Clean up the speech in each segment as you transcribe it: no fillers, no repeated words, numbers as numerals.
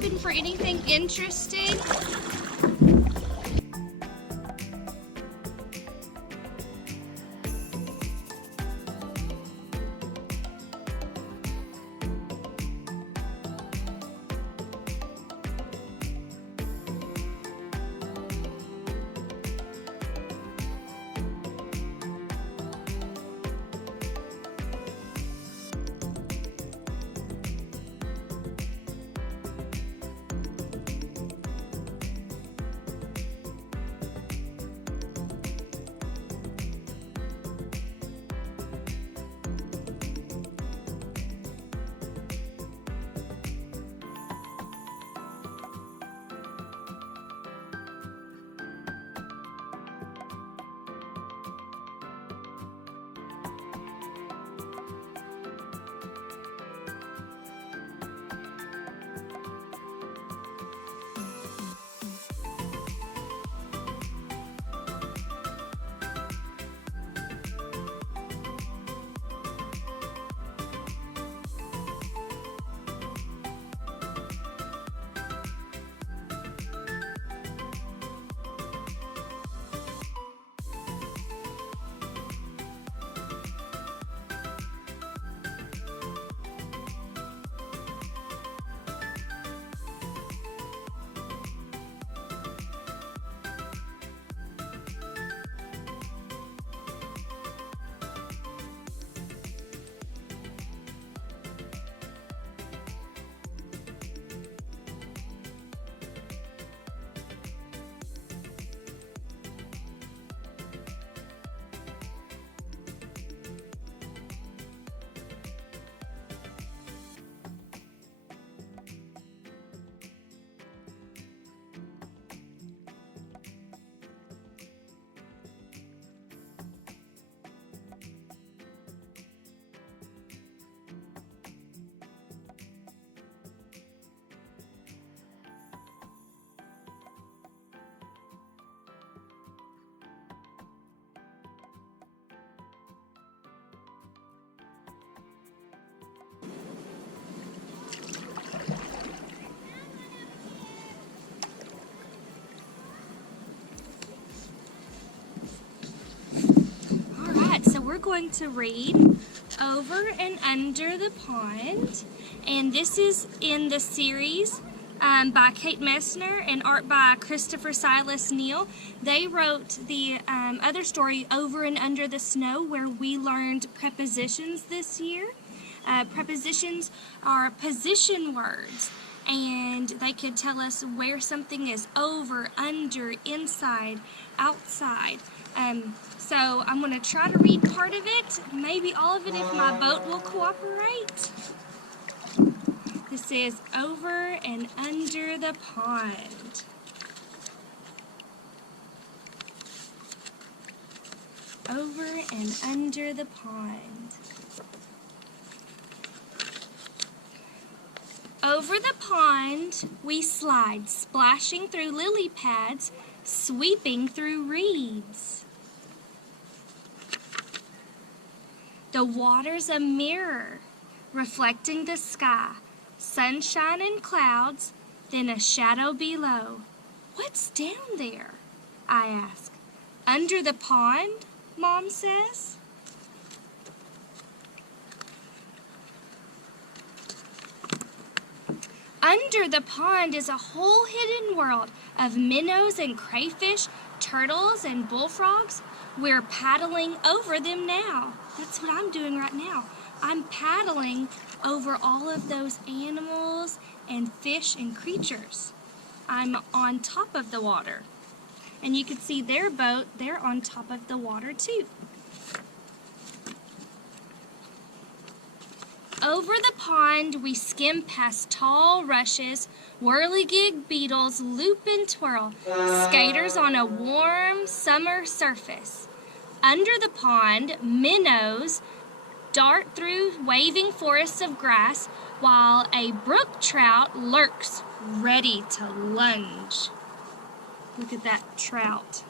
looking for anything interesting? We're going to read Over and Under the Pond, and this is in the series by Kate Messner and art by Christopher Silas Neal. They wrote the other story, Over and Under the Snow, where we learned prepositions this year. Prepositions are position words, and they could tell us where something is over, under, inside, outside. So I'm going to try to read part of it, maybe all of it if my boat will cooperate. This is Over and Under the Pond. Over and under the pond. Over the pond we slide, splashing through lily pads, sweeping through reeds. The water's a mirror, reflecting the sky, sunshine and clouds, then a shadow below. What's down there? I ask. Under the pond, Mom says. Under the pond is a whole hidden world of minnows and crayfish, turtles and bullfrogs. We're paddling over them now. That's what I'm doing right now. I'm paddling over all of those animals and fish and creatures. I'm on top of the water. And you can see their boat, they're on top of the water too. Over the pond we skim past tall rushes, whirligig beetles loop and twirl, skaters on a warm summer surface. Under the pond, minnows dart through waving forests of grass, while a brook trout lurks, ready to lunge. Look at that trout.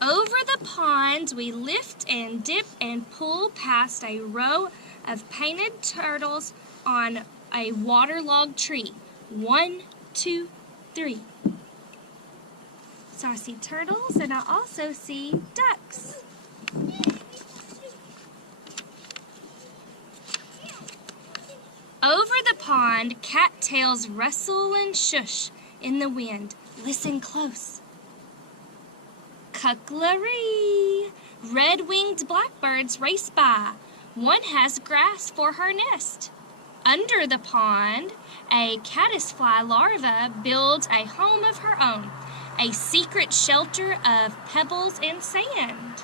Over the pond, we lift and dip and pull past a row of painted turtles on a waterlogged tree. 1, 2, 3. So I see turtles and I also see ducks. Over the pond, cattails rustle and shush in the wind. Listen close. Cucklery! Red-winged blackbirds race by. One has grass for her nest. Under the pond, a caddisfly larva builds a home of her own, a secret shelter of pebbles and sand.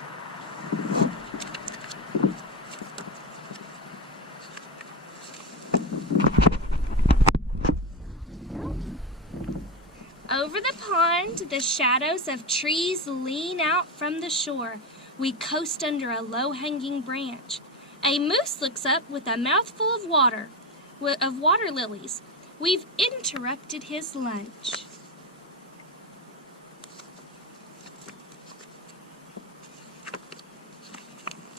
Over the pond, the shadows of trees lean out from the shore. We coast under a low-hanging branch. A moose looks up with a mouthful of water lilies. We've interrupted his lunch.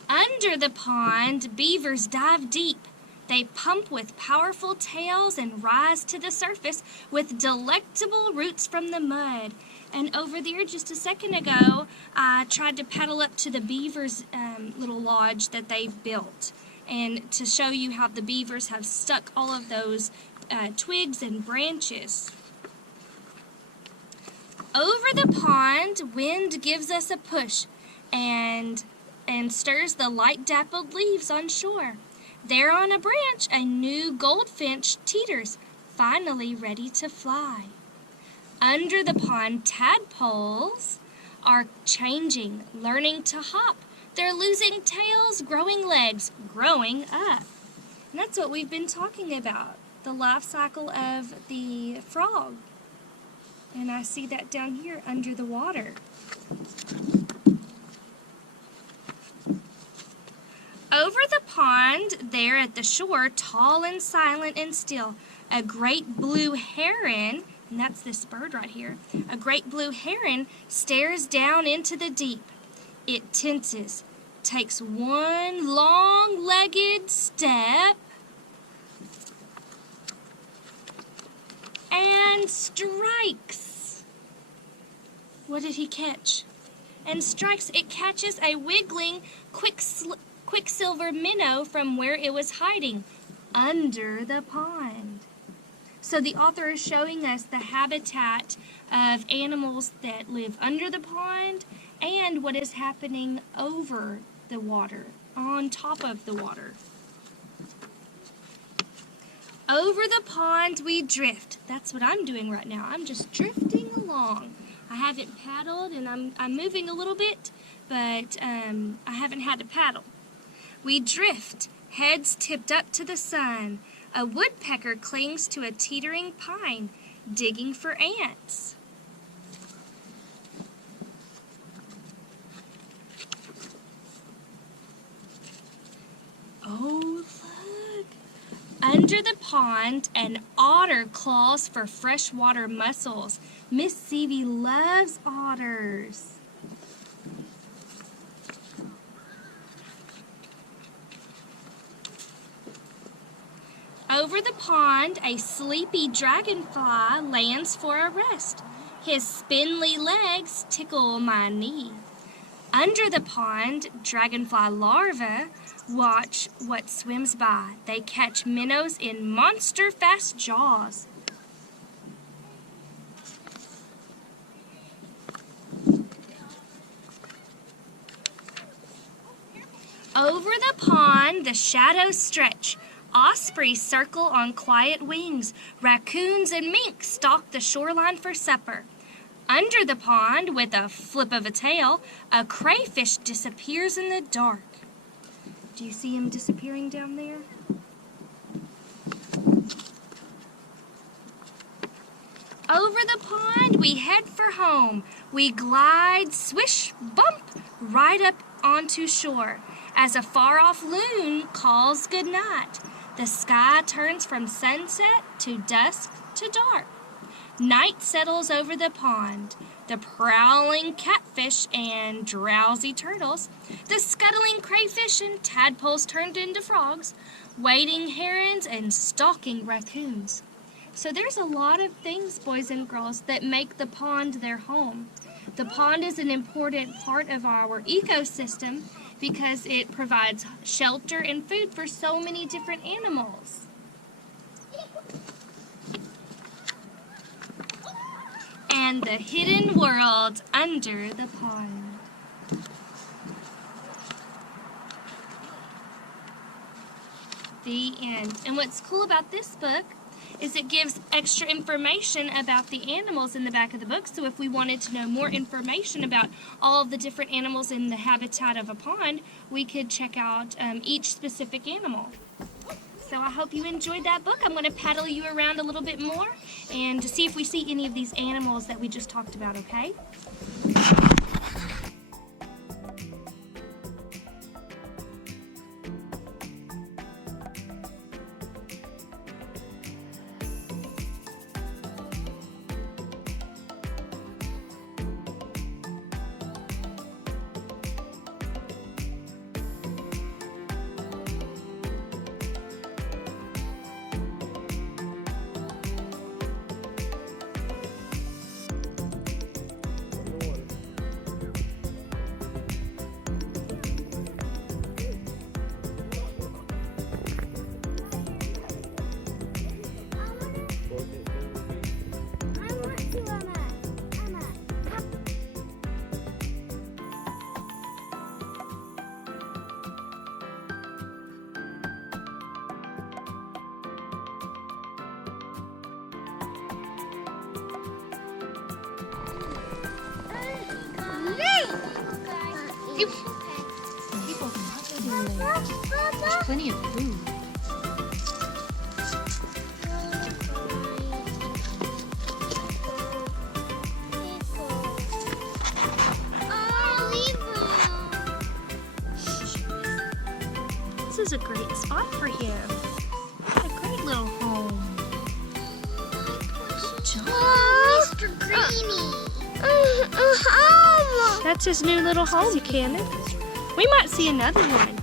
Under the pond, beavers dive deep. They pump with powerful tails and rise to the surface with delectable roots from the mud. And over there just a second ago, I tried to paddle up to the beavers' little lodge that they've built, and to show you how the beavers have stuck all of those twigs and branches. Over the pond, wind gives us a push and stirs the light dappled leaves on shore. There on a branch, a new goldfinch teeters, finally ready to fly. Under the pond, tadpoles are changing, learning to hop. They're losing tails, growing legs, growing up. And that's what we've been talking about, the life cycle of the frog. And I see that down here under the water. Over the pond, there at the shore, tall and silent and still, a great blue heron, and that's this bird right here, a great blue heron stares down into the deep. It tenses, takes one long-legged step, and strikes. What did he catch? And strikes. It catches a wiggling, quicksilver minnow from where it was hiding, under the pond. So the author is showing us the habitat of animals that live under the pond and what is happening over the water, on top of the water. Over the pond we drift. That's what I'm doing right now. I'm just drifting along. I haven't paddled and I'm moving a little bit, but I haven't had to paddle. We drift, heads tipped up to the sun. A woodpecker clings to a teetering pine, digging for ants. Oh, look! Under the pond, an otter claws for freshwater mussels. Miss Sevie loves otters. Over the pond, a sleepy dragonfly lands for a rest. His spindly legs tickle my knee. Under the pond, dragonfly larvae watch what swims by. They catch minnows in monster-fast jaws. Over the pond, the shadows stretch. Ospreys circle on quiet wings. Raccoons and mink stalk the shoreline for supper. Under the pond, with a flip of a tail, a crayfish disappears in the dark. Do you see him disappearing down there? Over the pond, we head for home. We glide, swish, bump, right up onto shore. As a far-off loon calls goodnight, the sky turns from sunset to dusk to dark. Night settles over the pond. The prowling catfish and drowsy turtles, the scuttling crayfish and tadpoles turned into frogs, wading herons and stalking raccoons. So there's a lot of things, boys and girls, that make the pond their home. The pond is an important part of our ecosystem because it provides shelter and food for so many different animals. And the hidden world under the pond. The end. And what's cool about this book is it gives extra information about the animals in the back of the book. So if we wanted to know more information about all of the different animals in the habitat of a pond, we could check out each specific animal. So I hope you enjoyed that book. I'm going to paddle you around a little bit more and to see if we see any of these animals that we just talked about, okay? People can watch it in there. There's plenty of food. This is a great spot for you. A great little home. Good job. Mr. Greenie. That's his new little home, Cannon. We might see another one.